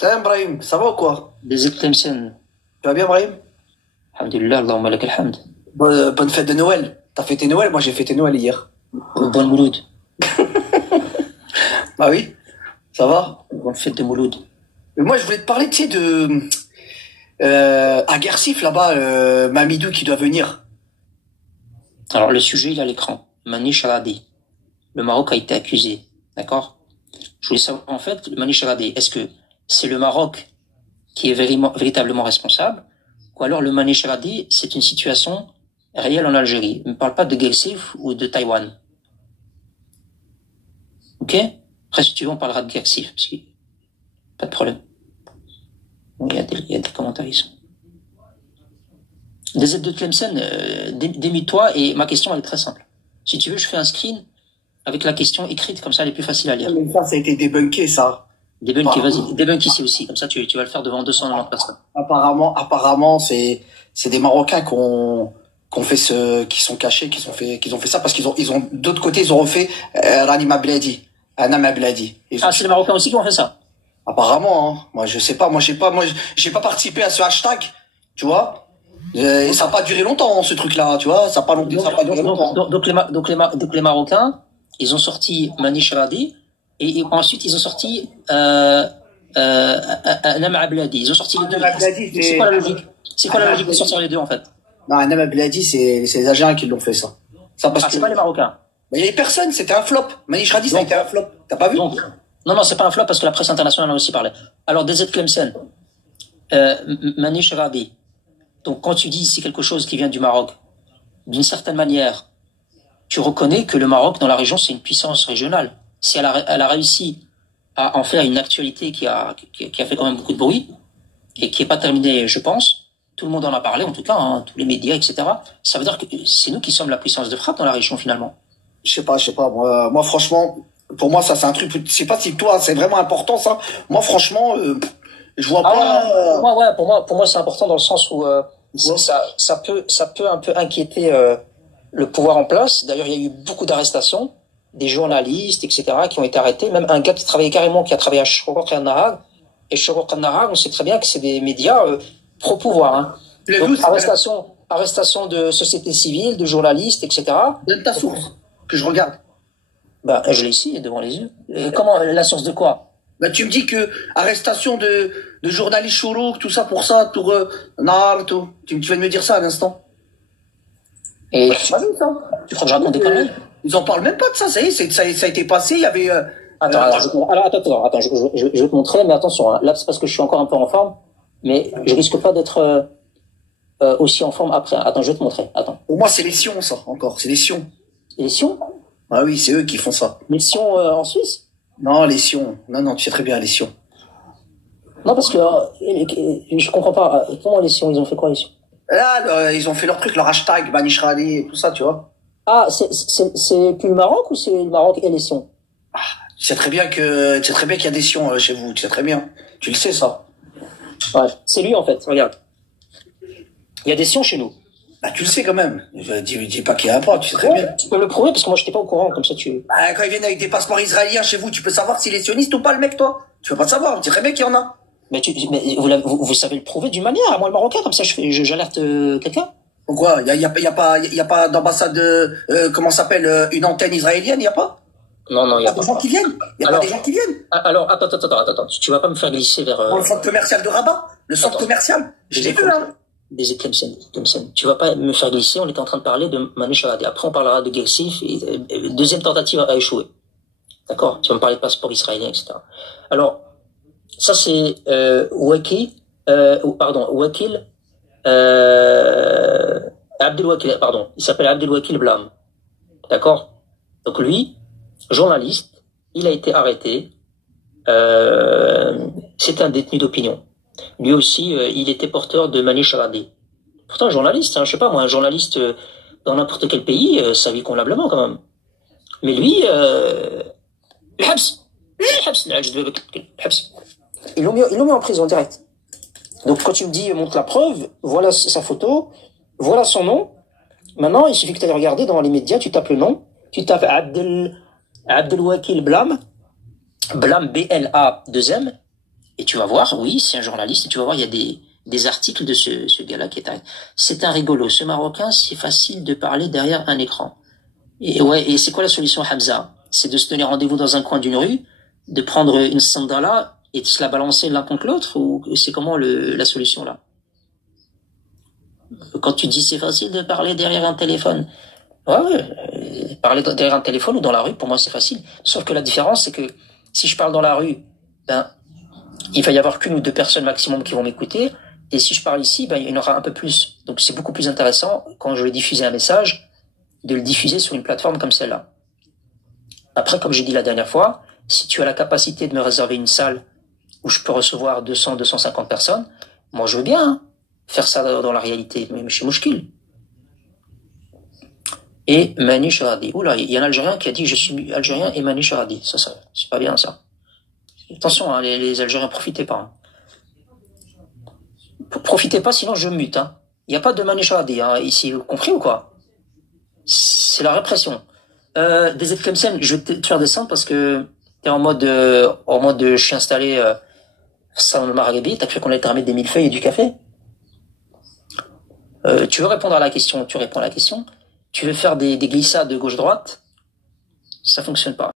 Salam Brahim, ça va ou quoi? Des Tlemcen. Tu vas bien Brahim? Alhamdulillah, Allahumma lak alhamd. Bonne fête de Noël. T'as fêté Noël? Moi j'ai fêté Noël hier. Bonne Mouloud. Ah oui? Ça va? Bonne fête de Mouloud. Mais moi je voulais te parler, tu sais, de... à Guersif là-bas, Mamidou qui doit venir. Alors, le sujet, il est à l'écran. Mani Charadi. Le Maroc a été accusé. D'accord? Je voulais savoir, en fait, le Mani Charadi, est-ce que c'est le Maroc qui est véritablement responsable? Ou alors le Mani Charadi, c'est une situation réelle en Algérie? Ne me parle pas de Guersif ou de Taïwan. Ok? Après, si tu veux, on parlera de Guersif. Parce que... Pas de problème. Il y a des commentaires ici. Des aides de Tlemcen, démute-toi, et ma question elle est très simple. Si tu veux, je fais un screen avec la question écrite, comme ça elle est plus facile à lire. Mais ça a été débunké ça. Débunk, vas-y, débunk ici aussi, comme ça tu vas le faire devant 290 personnes. Apparemment c'est des Marocains qu'on fait qui sont cachés, qu'ils ont fait ça parce qu'ils ont d'autre côté ils ont refait Ranima Bladi, Anama Bladi. Ah, c'est les Marocains aussi qui ont fait ça? Apparemment, hein. Moi je sais pas, j'ai pas participé à ce hashtag, tu vois. Et ça n'a pas duré longtemps ce truc-là, tu vois, ça n'a pas duré longtemps. Donc les Marocains, ils ont sorti Mani Charadi, et ensuite ils ont sorti Nama Bladi. Ils ont sorti les deux. C'est quoi la logique? C'est quoi la logique de sortir les deux en fait? Non, Anama Bladi, c'est les Algériens qui l'ont fait ça. Ça parce que c'est pas les Marocains. Mais il y avait personne, c'était un flop. Mani Charadi, ça a été un flop. T'as pas vu? Non, c'est pas un flop parce que la presse internationale en a aussi parlé. Alors, des Tlemcen, Mani Charadi. Donc, quand tu dis c'est quelque chose qui vient du Maroc, d'une certaine manière, tu reconnais que le Maroc, dans la région, c'est une puissance régionale. Si elle a réussi à en faire une actualité qui a fait quand même beaucoup de bruit, et qui est pas terminée, je pense, tout le monde en a parlé, en tout cas, hein, tous les médias, etc. Ça veut dire que c'est nous qui sommes la puissance de frappe dans la région, finalement. Je sais pas. Moi, franchement, pour moi, ça, c'est un truc, je sais pas si toi, c'est vraiment important, ça. Moi, franchement, je vois pas. Pour moi, c'est important dans le sens où, ça peut un peu inquiéter le pouvoir en place. D'ailleurs, il y a eu beaucoup d'arrestations, des journalistes, etc., qui ont été arrêtés. Même un gars qui a travaillé à Shorouk al-Nahar. Et Shorouk al-Nahar, on sait très bien que c'est des médias pro-pouvoir. Hein. Donc, arrestation de sociétés civiles, de journalistes, etc. Donne ta source, que je regarde. Bah, je l'ai ici, devant les yeux. Et comment, la source de quoi? Bah, tu me dis que arrestation de journalistes Shorouk, tout ça pour ça, pour Nahar, tout. Tu viens de me dire ça à l'instant. Et tu m'as vu ça? Tu crois que je raconte des conneries? Ils en parlent même pas de ça, ça y est, ça a été passé, il y avait... Attends, je vais te montrer, mais attention, hein, là c'est parce que je suis encore un peu en forme, mais je risque pas d'être aussi en forme après. Attends, je vais te montrer, attends. Pour moi, c'est les Sions, ça, encore, c'est les Sions. Les Sions? Ah oui, c'est eux qui font ça. Les Sions en Suisse? Non, les Sions. Non, tu sais très bien, les Sions. Non, parce que je comprends pas, comment les Sions, ils ont fait quoi les Sions? Là, ils ont fait leur truc, leur hashtag, Mani Charadi et tout ça, tu vois. Ah, c'est plus le Maroc ou c'est le Maroc et les Sions? Ah, tu sais très bien qu'il y a des Sions chez vous, tu sais très bien. Tu le sais, ça. Ouais, c'est lui en fait, regarde. Il y a des Sions chez nous. Bah, tu le sais quand même. Dis pas qu'il y en a pas, tu sais très bien. Tu peux me le prouver parce que moi, j'étais pas au courant, comme ça tu... Bah, quand ils viennent avec des passeports israéliens chez vous, tu peux savoir s'il est sioniste ou pas, le mec, toi. Tu peux pas le savoir, tu sais très bien qu'il y en a. Mais vous savez le prouver d'une manière, à moi le Marocain, comme ça j'alerte quelqu'un. Pourquoi? Y a pas d'ambassade, comment ça s'appelle, une antenne israélienne, y a pas? Non, y a pas des gens qui viennent. Y a pas des gens qui viennent. Alors, attends, tu vas pas me faire glisser vers... Dans le centre commercial de Rabat. Le centre commercial. Je l'ai vu, hein. Des Tlemcen. Tu vas pas me faire glisser, on est en train de parler de Mani Charadi. Après, on parlera de Guersif, et deuxième tentative a échoué. D'accord? Tu vas me parler de passeport israélien, etc. Alors, ça c'est Wakil, Abdelwakil, pardon, il s'appelle Abdelwakil Blam. D'accord? Donc lui, journaliste, il a été arrêté, c'est un détenu d'opinion. Lui aussi, il était porteur de Mani Charadi. Pourtant, un journaliste, hein, je sais pas moi, un journaliste dans n'importe quel pays, ça vit convenablement quand même. Mais lui, ils l'ont mis en prison direct. Donc quand tu me dis montre la preuve, voilà sa photo, voilà son nom. Maintenant, il suffit que tu ailles regarder dans les médias, tu tapes le nom, tu tapes Abdelwakil Blam, Blam B-L-A-2-M, Et tu vas voir, oui, c'est un journaliste, et tu vas voir, il y a des articles de ce gars-là qui est arrêté. C'est un rigolo. Ce Marocain, c'est facile de parler derrière un écran. Et ouais, et c'est quoi la solution, Hamza? C'est de se donner rendez-vous dans un coin d'une rue, de prendre une sandala et de se la balancer l'un contre l'autre, ou c'est comment la solution là? Quand tu dis c'est facile de parler derrière un téléphone, ouais, parler derrière un téléphone ou dans la rue, pour moi c'est facile. Sauf que la différence, c'est que si je parle dans la rue, ben, il va y avoir qu'une ou deux personnes maximum qui vont m'écouter. Et si je parle ici, ben, il y en aura un peu plus. Donc c'est beaucoup plus intéressant, quand je vais diffuser un message, de le diffuser sur une plateforme comme celle-là. Après, comme j'ai dit la dernière fois, si tu as la capacité de me réserver une salle où je peux recevoir 200, 250 personnes, moi je veux bien hein, faire ça dans la réalité, mais chez Mouchkil. Et Mani Charadi. Oula, il y a un Algérien qui a dit je suis Algérien et Mani Charadi. Ça, c'est pas bien ça. Attention, hein, les Algériens, profitez pas. Hein. Profitez pas, sinon je mute. Hein. Il n'y a pas de Mani Charadi hein, ici, vous compris ou quoi? C'est la répression. Des Kemsen, je vais te faire descendre parce que t'es en mode je suis installé ça dans le Maraghabi, t'as cru qu'on allait te remettre des millefeuilles et du café? Tu veux répondre à la question, tu réponds à la question. Tu veux faire des glissades de gauche-droite? Ça fonctionne pas.